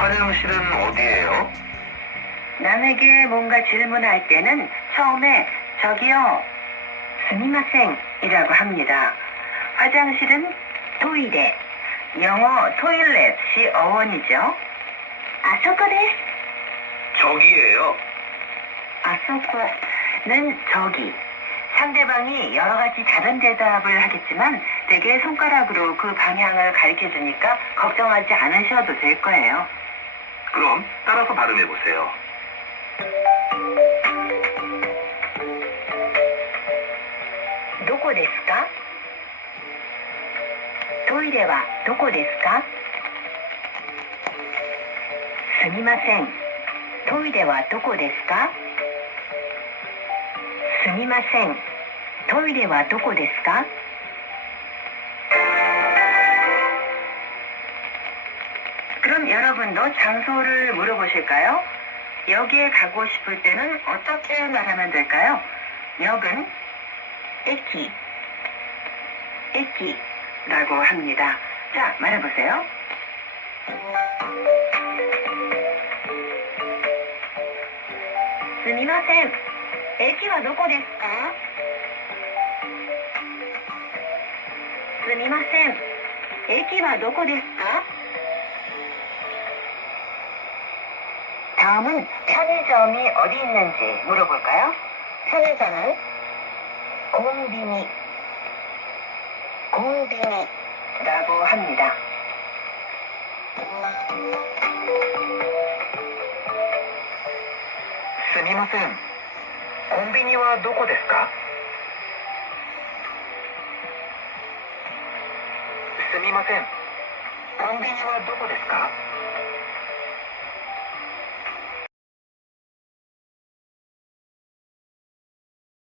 화장실은 어디예요? 남에게 뭔가 질문할 때는 처음에 저기요, 스미마셍이라고 합니다. 화장실은 토이레, 영어 토일렛이 어원이죠. 아소코です. 저기예요. 아소코는 저기. 상대방이 여러 가지 다른 대답을 하겠지만 대개 손가락으로 그 방향을 가리켜주니까 걱정하지 않으셔도 될 거예요. 그럼 따라서 발음해보세요. どこですか? トイレはどこですか? すみません。トイレはどこですか? すみません。トイレはどこですか? 그럼 여러분도 장소를 물어보실까요? 여기에 가고 싶을 때는 어떻게 말하면 될까요? 역은 에키, 에키라고 합니다. 자, 말해보세요. すみません。駅はどこですか? すみません。駅はどこですか? 다음은 편의점이 어디 있는지 물어볼까요? 편의점은 공비니라고 합니다. すみません。コンビニはどこですか? すみません。コンビニはどこですか?